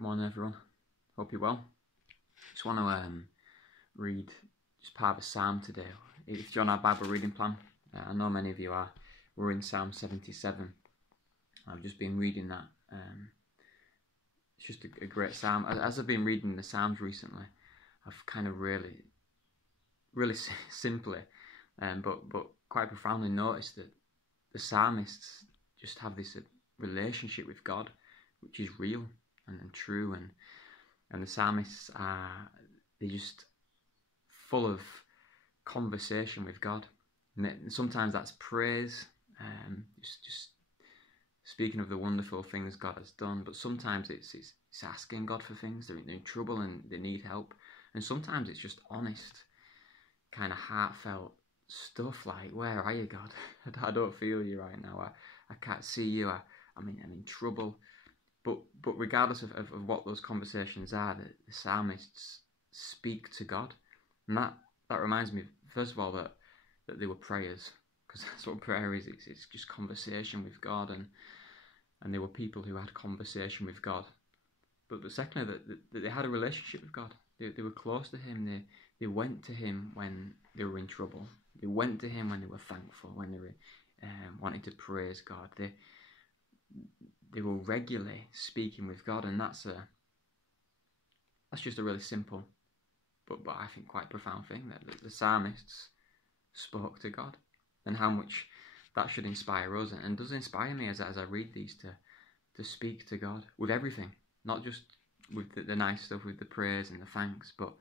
Good morning, everyone. Hope you're well. Just want to read just part of a psalm today. If you're on our Bible reading plan, I know many of you are. We're in Psalm 77. I've just been reading that. It's just a great psalm. As I've been reading the psalms recently, I've kind of really simply, but quite profoundly noticed that the psalmists just have this relationship with God, which is real and true, and the psalmists they're just full of conversation with God. And sometimes that's praise, just speaking of the wonderful things God has done. But sometimes it's asking God for things. They're in trouble and they need help. And sometimes it's just honest, kind of heartfelt stuff like, "Where are you, God? I don't feel you right now. I can't see you. I'm in trouble." But regardless of what those conversations are, the psalmists speak to God. And that reminds me, first of all, that they were prayers, because that's what prayer is. It's just conversation with God, and they were people who had conversation with God. But secondly, that they had a relationship with God. They were close to Him. They went to Him when they were in trouble. They went to Him when they were thankful, when they were wanting to praise God. They were regularly speaking with God, and that's just a really simple, but I think quite profound thing, that the psalmists spoke to God, and how much that should inspire us, and does inspire me as I read these to speak to God with everything, not just with the nice stuff, with the praise and the thanks, but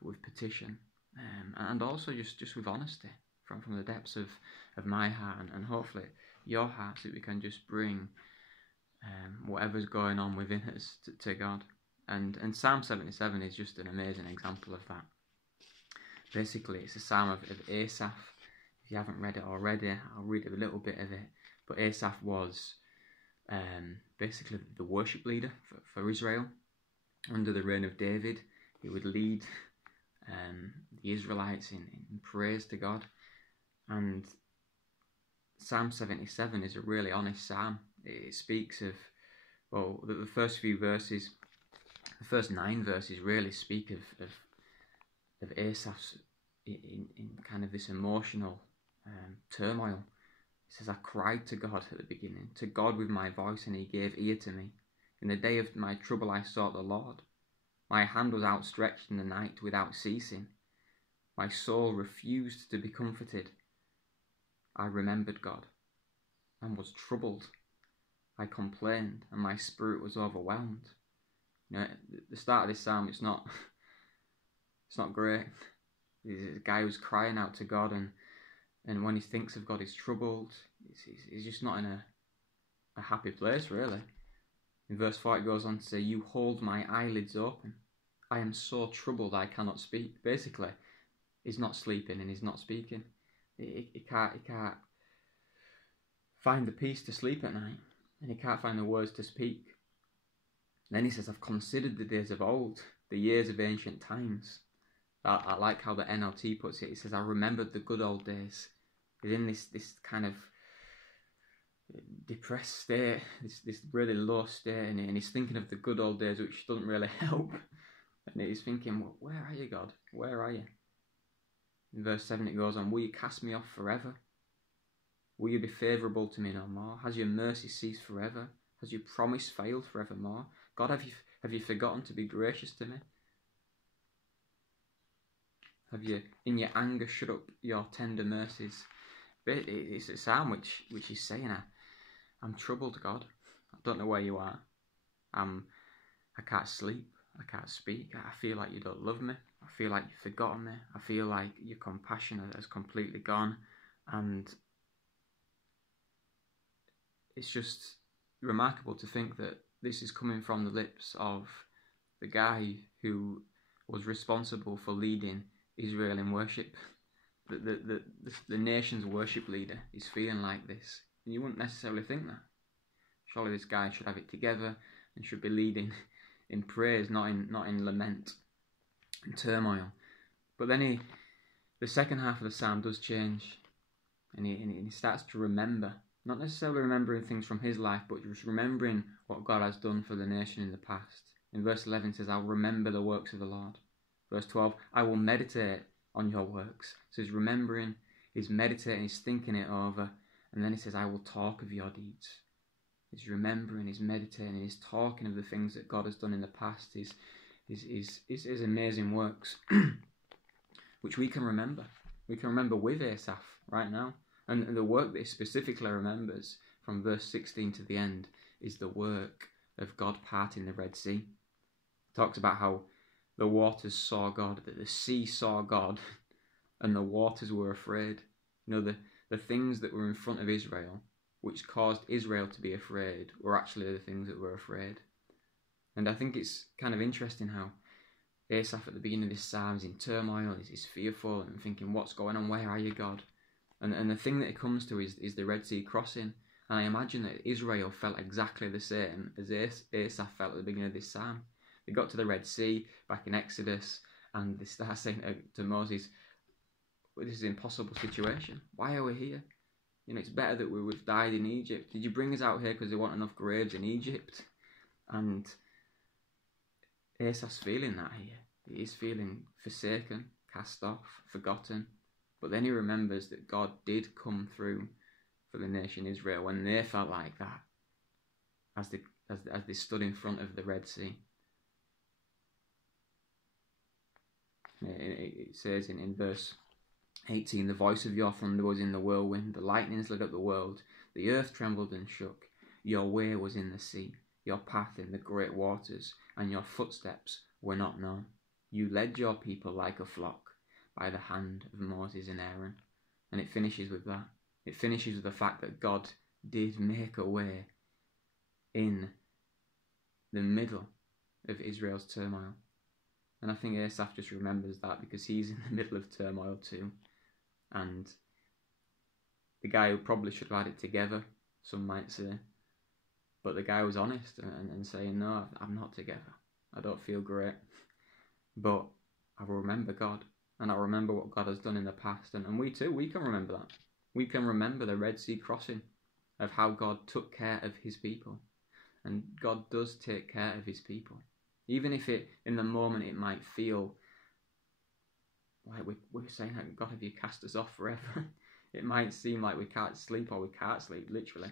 with petition, and also just with honesty from the depths of my heart, and hopefully your heart, so that we can just bring whatever's going on within us to God. And Psalm 77 is just an amazing example of that. Basically, it's a psalm of Asaph. If you haven't read it already, I'll read a little bit of it. But Asaph was basically the worship leader for Israel. Under the reign of David, he would lead the Israelites in praise to God. And Psalm 77 is a really honest psalm. It speaks of, well, the first few verses, the first 9 verses really speak of Asaph's in kind of this emotional turmoil. It says, "I cried to God at the beginning, to God with my voice, and He gave ear to me. In the day of my trouble I sought the Lord. My hand was outstretched in the night without ceasing. My soul refused to be comforted. I remembered God and was troubled. I complained, and my spirit was overwhelmed." You know, the start of this psalm, it's not great. There's a guy who's crying out to God, and when he thinks of God, he's troubled. He's just not in a happy place, really. In verse 4, it goes on to say, "You hold my eyelids open. I am so troubled I cannot speak." Basically, he's not sleeping and he's not speaking. He can't find the peace to sleep at night, and he can't find the words to speak. Then he says, "I've considered the days of old, the years of ancient times." I like how the NLT puts it. It says, "I remembered the good old days." He's in this kind of depressed state, this really low state, and he's thinking of the good old days, which doesn't really help. And he's thinking, well, "Where are you, God? Where are you?" In verse 7 it goes on, "Will you cast me off forever? Will you be favourable to me no more? Has your mercy ceased forever? Has your promise failed forevermore? God, have you forgotten to be gracious to me? Have you, in your anger, shut up your tender mercies?" It's a psalm which is saying, "I'm troubled, God. I don't know where you are. I can't sleep. I can't speak. I feel like you don't love me. I feel like you've forgotten me. I feel like your compassion has completely gone." And it's just remarkable to think that this is coming from the lips of the guy who was responsible for leading Israel in worship. The nation's worship leader is feeling like this. And you wouldn't necessarily think that. Surely this guy should have it together and should be leading in praise, not in lament and turmoil. But then the second half of the psalm does change, and he starts to remember, not necessarily remembering things from his life, but just remembering what God has done for the nation in the past. In verse 11 it says, I'll remember the works of the Lord. Verse 12, I will meditate on your works. So he's remembering, he's meditating, he's thinking it over. And then he says, I will talk of your deeds. He's remembering, he's meditating, he's talking of the things that God has done in the past, his amazing works, which we can remember. We can remember with Asaph right now. And the work that he specifically remembers from verse 16 to the end is the work of God parting the Red Sea. He talks about how the waters saw God, that the sea saw God, and the waters were afraid. You know, the things that were in front of Israel, which caused Israel to be afraid, were actually the things that were afraid. And I think it's kind of interesting how Asaph at the beginning of this psalm is in turmoil, he's fearful and thinking, what's going on, where are you, God? And the thing that it comes to is the Red Sea crossing. And I imagine that Israel felt exactly the same as Asaph felt at the beginning of this psalm. They got to the Red Sea back in Exodus, and they start saying to Moses, well, this is an impossible situation. Why are we here? You know, it's better that we've died in Egypt. Did you bring us out here because they want enough graves in Egypt? And Asaph's feeling that here. He is feeling forsaken, cast off, forgotten. But then he remembers that God did come through for the nation Israel when they felt like that, as they stood in front of the Red Sea. It says in verse 18, the voice of your thunder was in the whirlwind, the lightnings lit up the world, the earth trembled and shook. Your way was in the sea, your path in the great waters, and your footsteps were not known. You led your people like a flock by the hand of Moses and Aaron. And it finishes with that. It finishes with the fact that God did make a way in the middle of Israel's turmoil. And I think Asaph just remembers that because he's in the middle of turmoil too. And the guy who probably should have had it together, some might say. But the guy was honest and saying, no, I'm not together. I don't feel great. But I will remember God. And I remember what God has done in the past. And we too, we can remember that. We can remember the Red Sea crossing, of how God took care of his people. And God does take care of his people. Even if in the moment it might feel like we're saying, God, have you cast us off forever? It might seem like we can't sleep or we can't sleep, literally.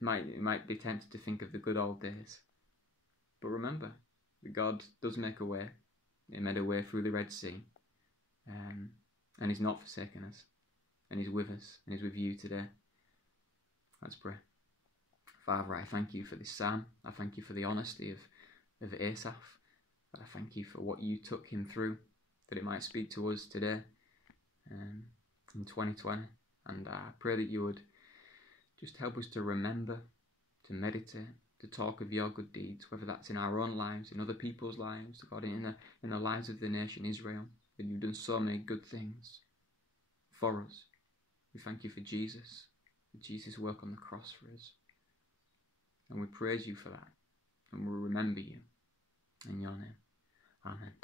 It might be tempted to think of the good old days. But remember that God does make a way. He made a way through the Red Sea. And he's not forsaken us. And he's with us. And he's with you today. Let's pray. Father, I thank you for this psalm. I thank you for the honesty of Asaph. I thank you for what you took him through, that it might speak to us today in 2020. And I pray that you would just help us to remember, to meditate, to talk of your good deeds, whether that's in our own lives, in other people's lives, God, in the lives of the nation Israel, that you've done so many good things for us. We thank you for Jesus' work on the cross for us. And we praise you for that. And we remember you. In your name. Amen.